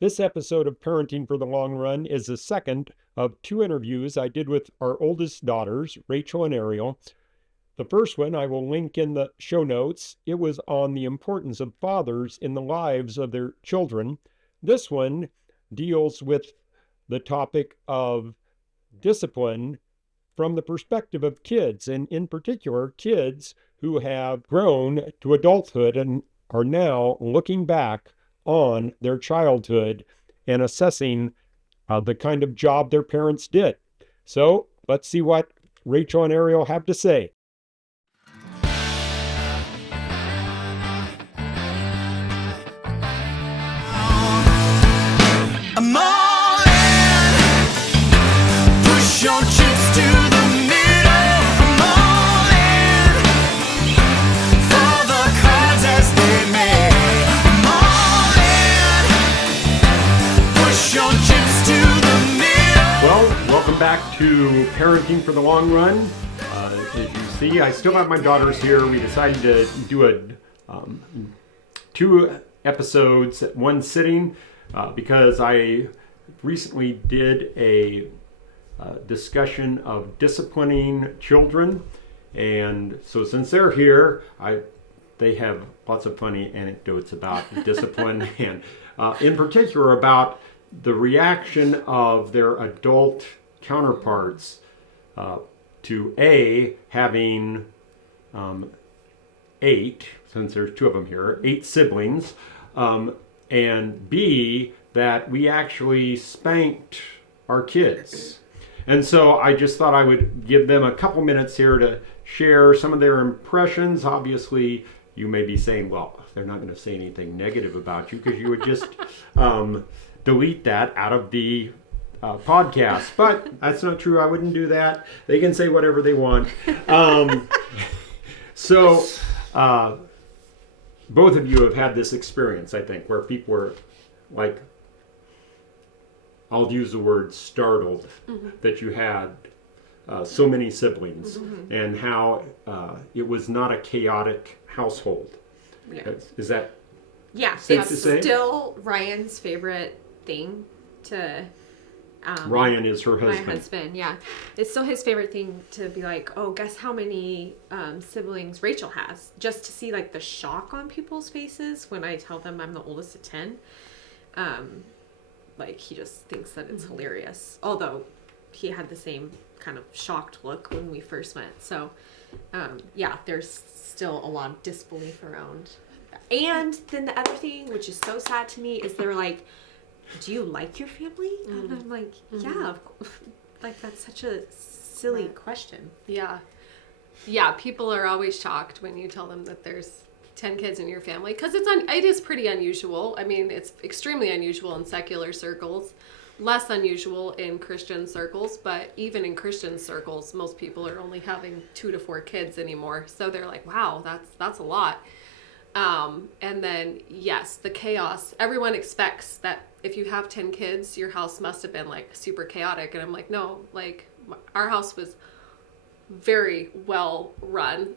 This episode of Parenting for the Long Run is the second of two interviews I did with our oldest daughters, Rachel and Ariel. The first one I will link in the show notes. It was on the importance of fathers in the lives of their children. This one deals with the topic of discipline from the perspective of kids, and in particular, kids who have grown to adulthood and are now looking back on their childhood and assessing the kind of job their parents did. So let's see what Rachel and Ariel have to say. I'm all in. Push your chips to the middle. I'm all in for the cards as they may. I'm all in. Push your chips to the middle. Well, welcome back to Parenting for the Long Run. As you see, I still have my daughters here. We decided to do two episodes at one sitting because I recently did a discussion of disciplining children. And so since they're here, they have lots of funny anecdotes about discipline and in particular about the reaction of their adult counterparts to having 8, since there's 2 of them here, 8 siblings, and B, that we actually spanked our kids. And so I just thought I would give them a couple minutes here to share some of their impressions. Obviously, you may be saying, well, they're not going to say anything negative about you because you would just delete that out of the podcast. But that's not true. I wouldn't do that. They can say whatever they want. So both of you have had this experience, I think, where people were like, I'll use the word startled, that you had so many siblings, and how it was not a chaotic household. Yeah. Is that safe to say? Still Ryan's favorite thing to... Ryan is her husband. My husband, yeah. It's still his favorite thing to be like, oh, guess how many siblings Rachel has? Just to see like the shock on people's faces when I tell them I'm the oldest of 10. Like he just thinks that it's hilarious. Although he had the same kind of shocked look when we first met. So there's still a lot of disbelief around. And then the other thing, which is so sad to me, is they're like, do you like your family? And I'm like, yeah, of course. Like that's such a silly question. Yeah. Yeah, people are always shocked when you tell them that there's 10 kids in your family because it is pretty unusual. I mean, it's extremely unusual in secular circles, less unusual in Christian circles, but even in Christian circles, most people are only having 2 to 4 kids anymore. So they're like, wow, that's a lot. And then, yes, the chaos. Everyone expects that if you have 10 kids, your house must have been like super chaotic. And I'm like, no, like our house was very well run,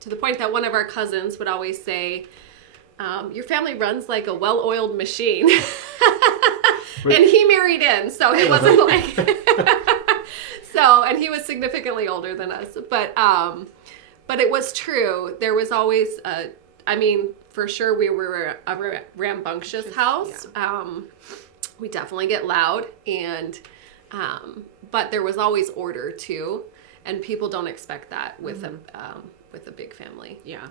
to the point that one of our cousins would always say, your family runs like a well-oiled machine. And he married in, so it wasn't like, and he was significantly older than us, but it was true. There was always for sure we were a rambunctious house. Yeah. We definitely get loud, and but there was always order too, and people don't expect that with a big family. Yeah.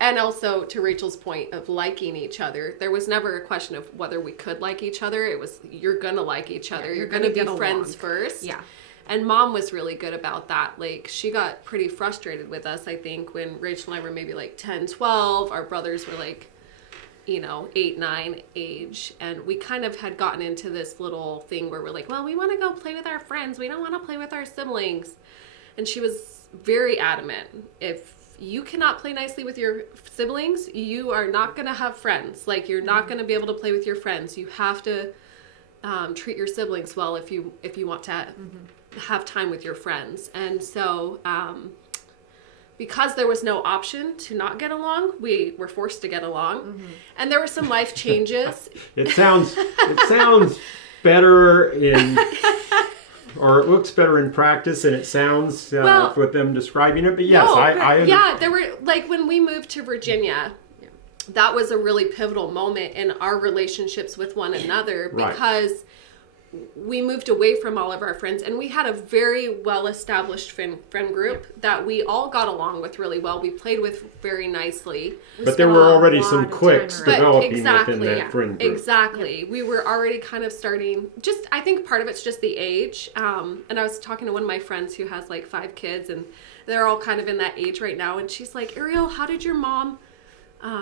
And also to Rachel's point of liking each other, there was never a question of whether we could like each other. It was, you're gonna like each other. You're gonna be friends first. Yeah. And Mom was really good about that. Like, she got pretty frustrated with us, I think, when Rachel and I were maybe like 10, 12. Our brothers were like, 8, 9 age. And we kind of had gotten into this little thing where we're like, well, we want to go play with our friends. We don't want to play with our siblings. And she was very adamant. If you cannot play nicely with your siblings, you are not going to have friends. Like, you're not going to be able to play with your friends. You have to treat your siblings well if you want to have time with your friends. And so because there was no option to not get along, we were forced to get along. And there were some life changes. It sounds better or it looks better in practice than it sounds with them describing it. But yes, yeah, there were, like, when we moved to Virginia, that was a really pivotal moment in our relationships with one another, because we moved away from all of our friends, and we had a very well-established friend group that we all got along with really well. We played with very nicely. But there were already some cliques developing within that friend group. Exactly. We were already kind of starting, I think part of it's just the age. And I was talking to one of my friends who has like 5 kids, and they're all kind of in that age right now. And she's like, Ariel, how did your mom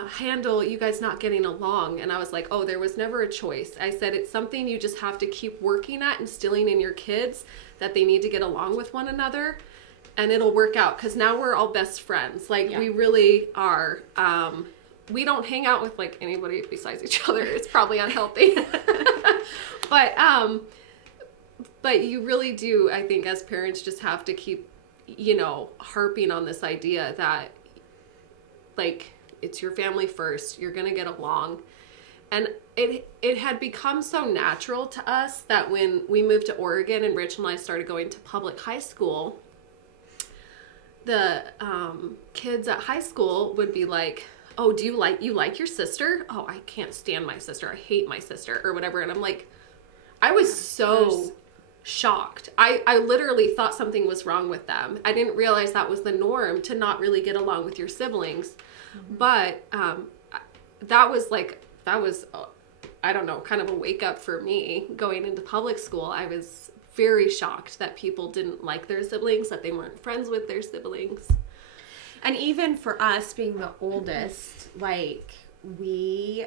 handle you guys not getting along? And I was like, oh, there was never a choice. I said, it's something you just have to keep working at, instilling in your kids that they need to get along with one another, and it'll work out, because now we're all best friends. Like, we really are. We don't hang out with like anybody besides each other. It's probably unhealthy. But you really do, I think, as parents, just have to keep, harping on this idea that, like, it's your family first. You're going to get along. And it had become so natural to us that when we moved to Oregon and Rachel and I started going to public high school, the kids at high school would be like, oh, do you like your sister? Oh, I can't stand my sister. I hate my sister, or whatever. And I'm like, I was so shocked. I literally thought something was wrong with them. I didn't realize that was the norm, to not really get along with your siblings. But that was I don't know, kind of a wake up for me going into public school. I was very shocked that people didn't like their siblings, that they weren't friends with their siblings. And even for us being the oldest, like, we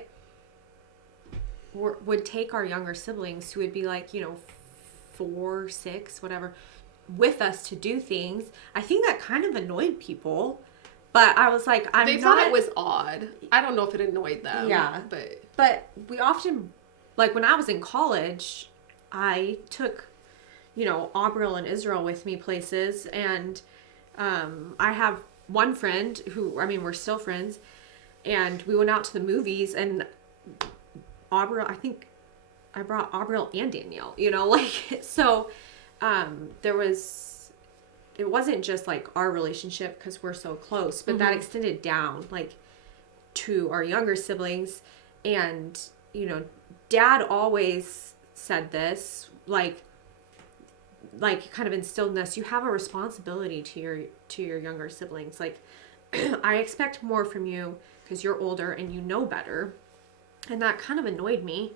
would take our younger siblings, who would be like, 4, 6, whatever, with us to do things. I think that kind of annoyed people. But I was like, They thought it was odd. I don't know if it annoyed them. Yeah. But we often, like, when I was in college, I took, Abriel and Israel with me places. And I have one friend who, we're still friends. And we went out to the movies. And Abriel, I think I brought Abriel and Danielle, So there was... It wasn't just like our relationship because we're so close, but that extended down like to our younger siblings. And, Dad always said this, like kind of instilled in us, you have a responsibility to your younger siblings. Like, I expect more from you because you're older and you know better. And that kind of annoyed me.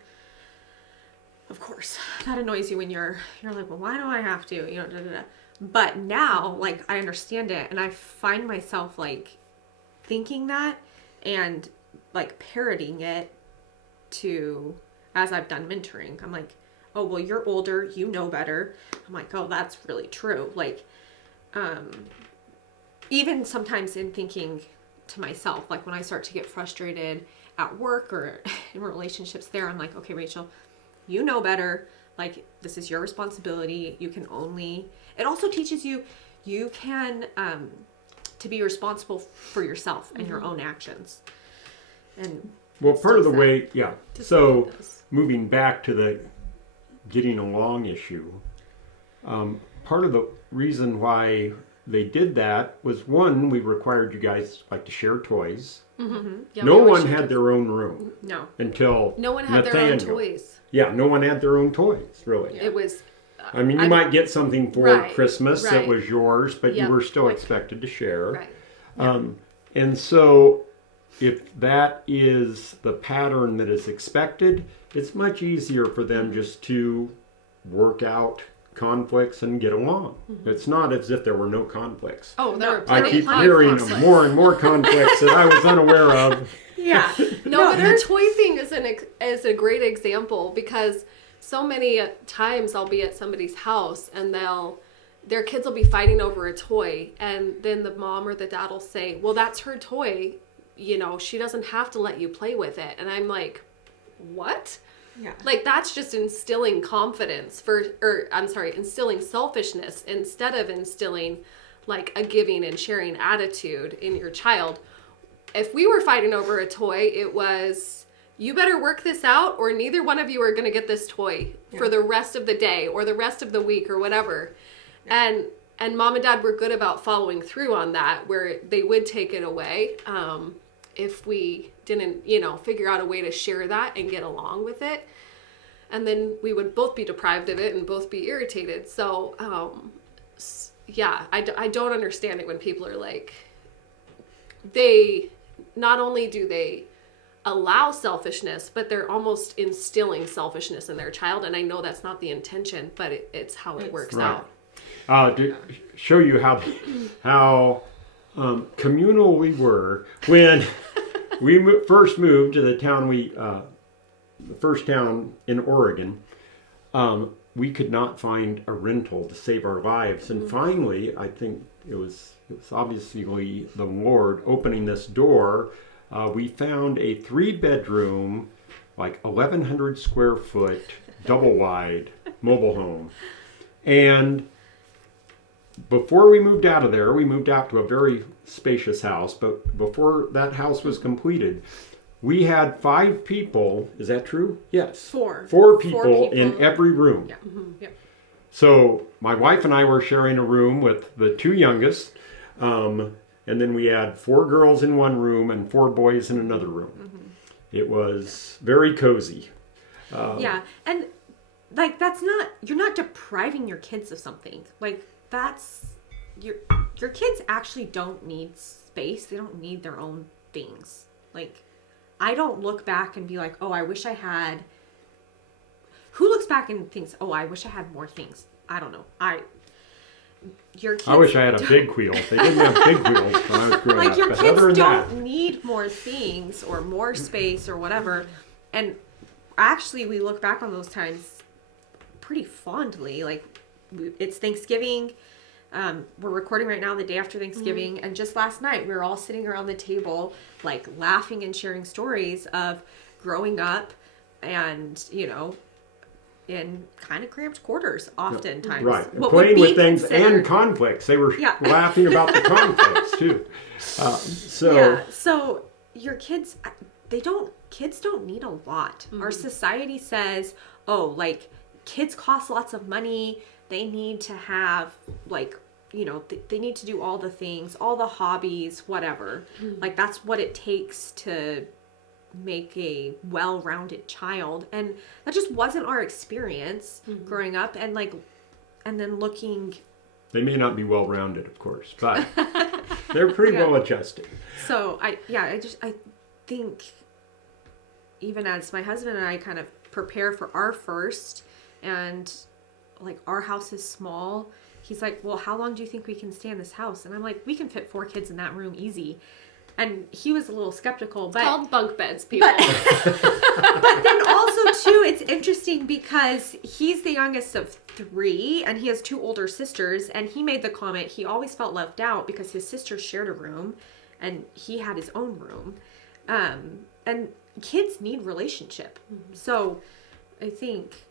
Of course, that annoys you when you're like, well, why do I have to, But now, like, I understand it, and I find myself, like, thinking that and, like, parroting it as I've done mentoring. I'm like, oh, well, you're older, you know better. I'm like, oh, that's really true. Like, even sometimes in thinking to myself, like, when I start to get frustrated at work or in relationships there, I'm like, okay, Rachel, you know better. Like, this is your responsibility. It also teaches you can, to be responsible for yourself and your own actions. And well, part of the way, so moving back to the getting along issue, part of the reason why they did that was, one, we required you guys like to share toys. Yeah, no one had their own room. No. Until no one had Nathaniel. Their own toys. Yeah, no one had their own toys, really. It was... you might get something for Christmas that was yours, but you were still expected to share. Right. And so if that is the pattern that is expected, it's much easier for them just to work out conflicts and get along. It's not as if there were no conflicts. Oh, there are I keep hearing of more and more conflicts that I was unaware of. Yeah. No, but our toy thing is a great example, because so many times I'll be at somebody's house and their kids will be fighting over a toy, and then the mom or the dad will say, well, that's her toy. She doesn't have to let you play with it. And I'm like, what? Yeah. Like, that's just instilling confidence instilling selfishness instead of instilling like a giving and sharing attitude in your child. If we were fighting over a toy, it was, you better work this out or neither one of you are going to get this toy for the rest of the day or the rest of the week or whatever. And mom and dad were good about following through on that, where they would take it away if we didn't, figure out a way to share that and get along with it. And then we would both be deprived of it and both be irritated. So, I don't understand it when people are like, they, not only do they allow selfishness, but they're almost instilling selfishness in their child. And I know that's not the intention, but it's how it works out. To show you how communal we were when we first moved to the town the first town in Oregon. We could not find a rental to save our lives, and finally, I think it was obviously the Lord opening this door. We found a 3-bedroom, like 1,100 square foot, double wide mobile home, and before we moved out of there, we moved out to a very spacious house, but before that house was completed, we had 5 people. Is that true? Yes. 4. 4 people in every room. Yeah. Yeah. So my wife and I were sharing a room with the 2 youngest, and then we had 4 girls in one room and 4 boys in another room. It was very cozy. Yeah, and like you're not depriving your kids of something. Like that's your kids actually don't need space. They don't need their own things. Like I don't look back and be like, oh, I wish I had. Who looks back and thinks, oh, I wish I had more things? I don't know. Your kids I wish I had a big wheel. They didn't have big wheels when I was growing like up. your But kids other than don't that, need more things or more space or whatever. And actually, we look back on those times pretty fondly. Like it's Thanksgiving. We're recording right now the day after Thanksgiving, and just last night we were all sitting around the table, like laughing and sharing stories of growing up, and in kind of cramped quarters, oftentimes. right, What playing would be with things considered- and conflicts. They were laughing about the conflicts too. So your kids, kids don't need a lot. Our society says, oh, like kids cost lots of money. They need to have like, they need to do all the things, all the hobbies, whatever. Like that's what it takes to make a well-rounded child. And that just wasn't our experience growing up. And then looking. They may not be well-rounded, of course, but they're pretty well adjusted. So I think even as my husband and I kind of prepare for our first, and like our house is small, he's like, well, how long do you think we can stay in this house? And I'm like, we can fit 4 kids in that room easy. And he was a little skeptical, but Called bunk beds, people. but then also too, it's interesting because he's the youngest of 3 and he has 2 older sisters, and he made the comment he always felt left out because his sisters shared a room and he had his own room. And kids need relationship. So I think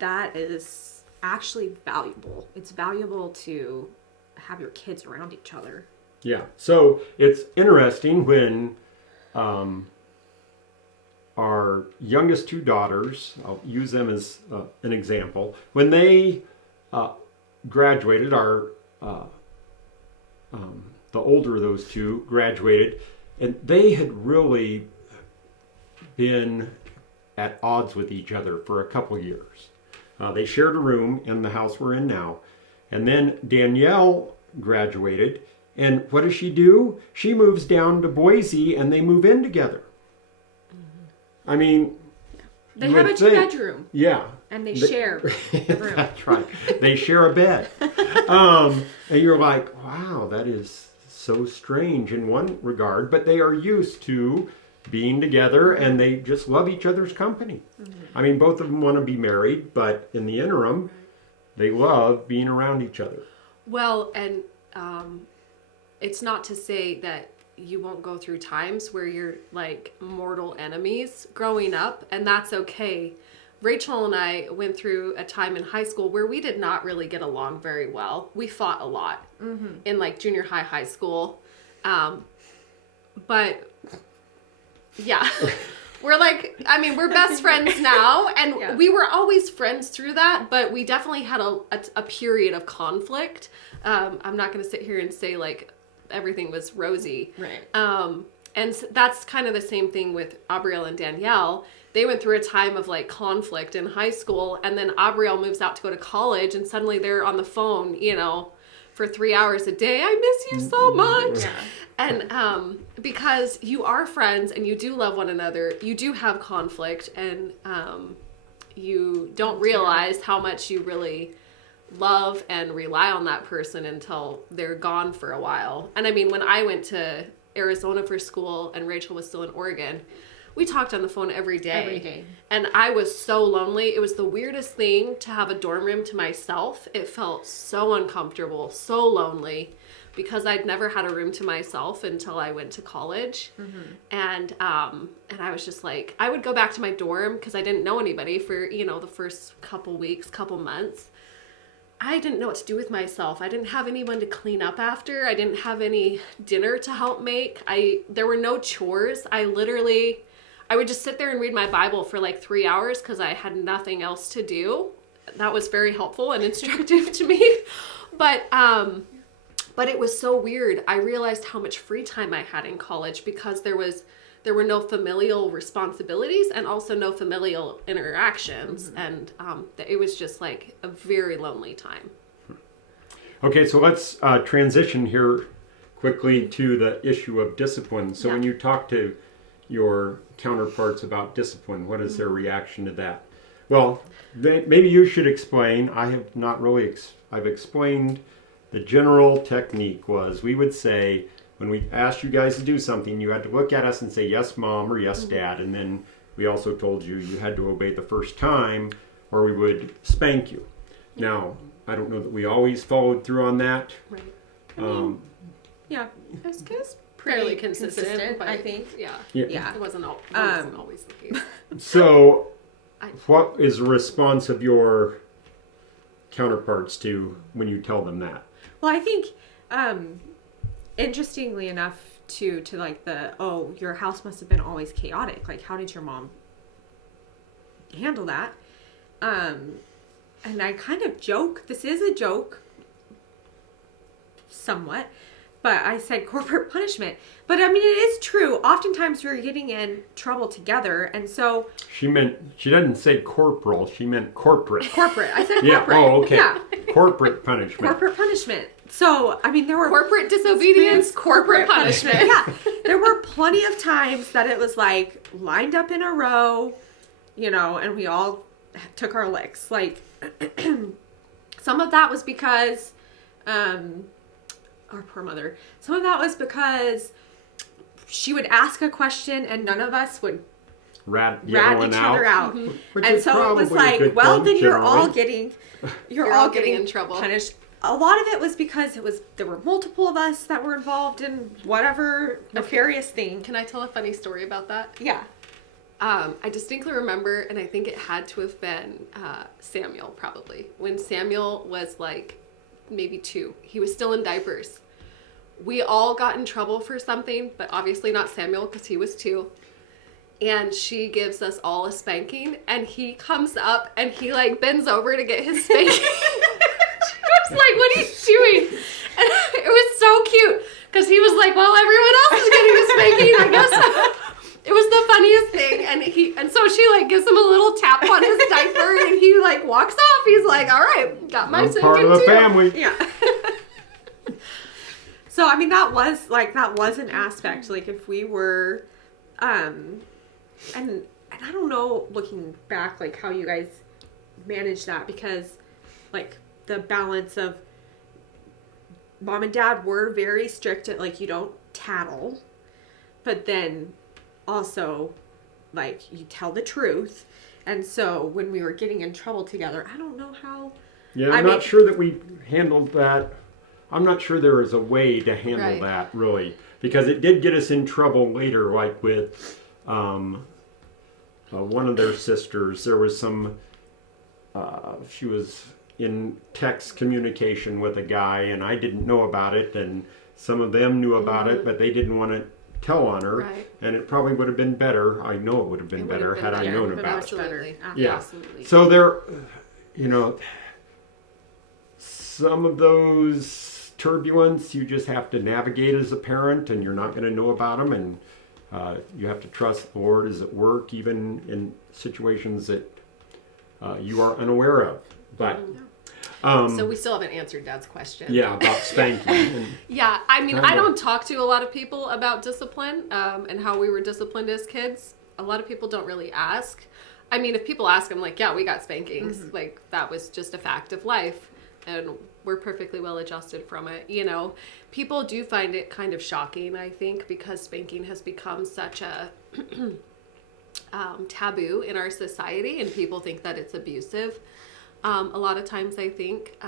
that is actually valuable. It's valuable to have your kids around each other. Yeah, so it's interesting when our youngest 2 daughters, I'll use them as an example, when they graduated, the older of those 2 graduated, and they had really been at odds with each other for a couple years. They shared a room in the house we're in now, and then Danielle graduated. And what does she do? She moves down to Boise and they move in together. I mean, they have a 2-bedroom. Yeah. And they share the room. That's right. They share a bed. And you're like, wow, that is so strange in one regard, but they are used to being together and they just love each other's company. I mean, both of them want to be married, but in the interim, they love being around each other. Well, and it's not to say that you won't go through times where you're like mortal enemies growing up, and that's okay. Rachel and I went through a time in high school where we did not really get along very well. We fought a lot in like junior high school. But yeah, we're best friends now, and we were always friends through that, but we definitely had a period of conflict. I'm not going to sit here and say like everything was rosy. Right. And that's kind of the same thing with Ariel and Danielle. They went through a time of like conflict in high school, and then Ariel moves out to go to college, and suddenly they're on the phone, for 3 hours a day. I miss you so much. Yeah. And because you are friends and you do love one another, you do have conflict, and you don't realize how much you really love and rely on that person until they're gone for a while. And I mean, when I went to Arizona for school and Rachel was still in Oregon, we talked on the phone every day. Every day. And I was so lonely. It was the weirdest thing to have a dorm room to myself. It felt so uncomfortable, so lonely, because I'd never had a room to myself until I went to college. And I was just like, I would go back to my dorm because I didn't know anybody for, the first couple weeks, couple months. I didn't know what to do with myself. I didn't have anyone to clean up after. I didn't have any dinner to help make. There were no chores. I would just sit there and read my Bible for like 3 hours because I had nothing else to do. That was very helpful and instructive to me. But it was so weird. I realized how much free time I had in college because there were no familial responsibilities and also no familial interactions. And it was just like a very lonely time. Okay, so let's transition here quickly to the issue of discipline. So when you talk to your counterparts about discipline, what is their reaction to that? Well, maybe you should explain. I have not really, I've explained the general technique was we would say, when we asked you guys to do something, you had to look at us and say, yes, mom, or yes, dad. And then we also told you you had to obey the first time or we would spank you. Now, I don't know that we always followed through on that. Right. Yeah. It was fairly consistent, but I think. Yeah. Yeah. It wasn't always the case. So, what is the response of your counterparts to when you tell them that? Well, I think, interestingly enough, to like your house must have been always chaotic. Like, how did your mom handle that? And I kind of joke. This is a joke, somewhat. But I said corporate punishment. But I mean, it is true. Oftentimes we're getting in trouble together. And so... She didn't say corporal. She meant corporate. Corporate. I said corporate. Yeah. Oh, okay. Yeah. Corporate punishment. Corporate punishment. So, I mean, there were... Corporate disobedience, corporate punishment. Yeah. There were plenty of times that it was like lined up in a row, and we all took our licks. Like, some of that was because... our poor mother. Some of that was because she would ask a question and none of us would rat each other out. And so it was like, well, then you're all getting in trouble. Punished. A lot of it was because there were multiple of us that were involved in whatever nefarious thing. Can I tell a funny story about that? Yeah. I distinctly remember, and I think it had to have been Samuel probably. When Samuel was like maybe 2. He was still in diapers. We all got in trouble for something, but obviously not Samuel because he was 2. And she gives us all a spanking, and he comes up and he like bends over to get his spanking. She was like, "What are you doing?" And it was so cute because he was like, "Well, everyone else is getting a spanking, I guess." It was the funniest thing, and so she like gives him a little tap on his diaper, and he like walks off. He's like, "All right, got my spanking part of the too." family. Yeah. So I mean, that was an aspect. Like, if we were, and I don't know, looking back, like how you guys managed that, because like the balance of mom and dad were very strict at like, you don't tattle, but then also like you tell the truth. And so when we were getting in trouble together, I don't know how. Yeah, I'm not sure that we handled that. I'm not sure there is a way to handle that, really. Because it did get us in trouble later, like with one of their sisters, there was some, she was in text communication with a guy, and I didn't know about it, and some of them knew about it, but they didn't want to tell on her, Right. and it probably would have been better. I know it would have been It would better have been had I better. known It would about have it. been Absolutely. Yeah. Absolutely. So there, some of those turbulence you just have to navigate as a parent, and you're not going to know about them, and you have to trust the Lord is at work, even in situations that you are unaware of. But So we still haven't answered Dad's question. yeah, about spanking. And, Yeah, I mean, Kinda. I don't talk to a lot of people about discipline and how we were disciplined as kids. A lot of people don't really ask. I mean, if people ask, I'm like, yeah, we got spankings. Like, that was just a fact of life. And we're perfectly well adjusted from it. You know, people do find it kind of shocking, I think, because spanking has become such a taboo in our society, and people think that it's abusive. A lot of times, I think.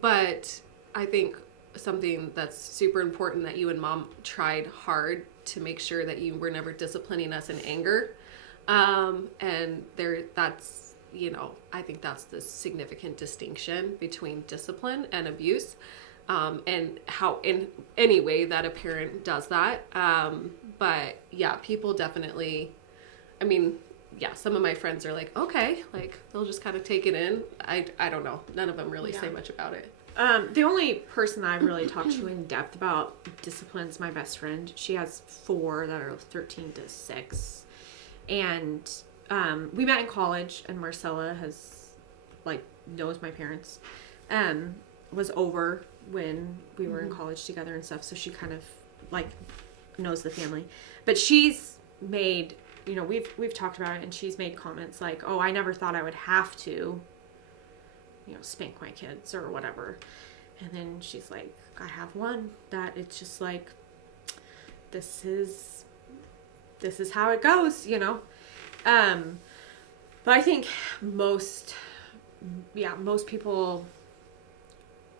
But I think something that's super important that you and Mom tried hard to make sure that you were never disciplining us in anger. And that's, you know, I think that's the significant distinction between discipline and abuse. And how in any way that a parent does that. But yeah, people definitely, I mean, yeah, some of my friends are like, okay, like they'll just kind of take it in. I don't know. None of them really say much about it. The only person that I've really talked to in depth about discipline is my best friend. She has 4 that are 13 to 6. And we met in college, and Marcella knows my parents. Was over when we were in college together and stuff, so she kind of knows the family. But she's made, you know, we've talked about it, and she's made comments like, "Oh, I never thought I would have to, you know, spank my kids or whatever." And then she's like, "I have one that it's just like, this is how it goes, you know." But I think most people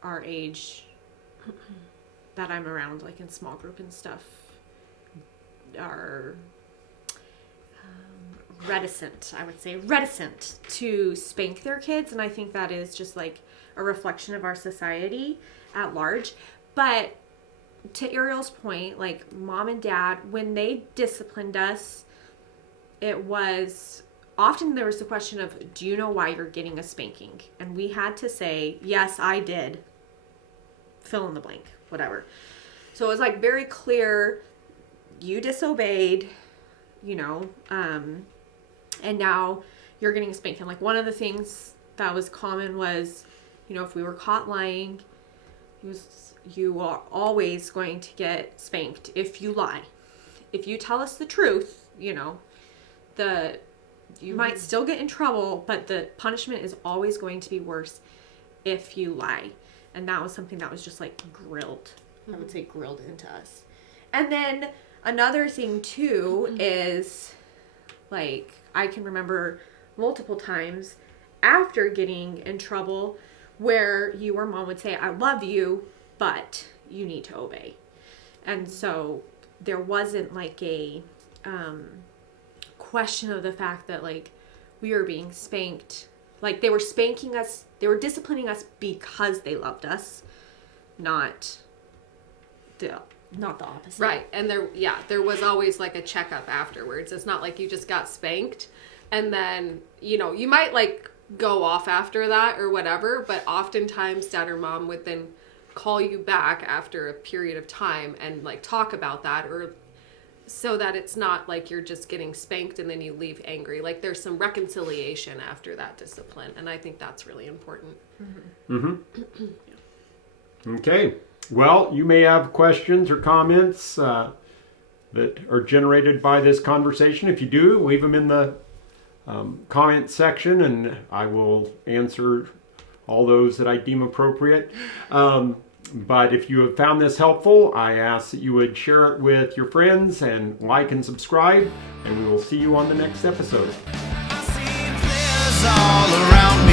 our age that I'm around, like in small group and stuff, are reticent to spank their kids. And I think that is just like a reflection of our society at large. But to Ariel's point, like Mom and Dad, when they disciplined us, it was often there was the question of, do you know why you're getting a spanking? And we had to say, yes, I did. Fill in the blank, whatever. So it was like very clear, you disobeyed, you know, and now you're getting a spanking. Like one of the things that was common was, you know, if we were caught lying, you are always going to get spanked if you lie. If you tell us the truth, you know, you might still get in trouble, but the punishment is always going to be worse if you lie. And that was something that was just like grilled. I would say grilled into us. And then another thing too is like, I can remember multiple times after getting in trouble where you or Mom would say, "I love you, but you need to obey." And so there wasn't like a question of the fact that like we were being spanked. Like they were spanking us, they were disciplining us because they loved us, not the opposite. Right. And there was always like a checkup afterwards. It's not like you just got spanked and then, you know, you might like go off after that or whatever, but oftentimes Dad or Mom would then call you back after a period of time and like talk about that, or so that it's not like you're just getting spanked and then you leave angry. Like there's some reconciliation after that discipline, and I think that's really important. Okay. Well, you may have questions or comments that are generated by this conversation. If you do, leave them in the comment section, and I will answer all those that I deem appropriate. But if you have found this helpful, I ask that you would share it with your friends and like and subscribe, and we will see you on the next episode. I see players all around me.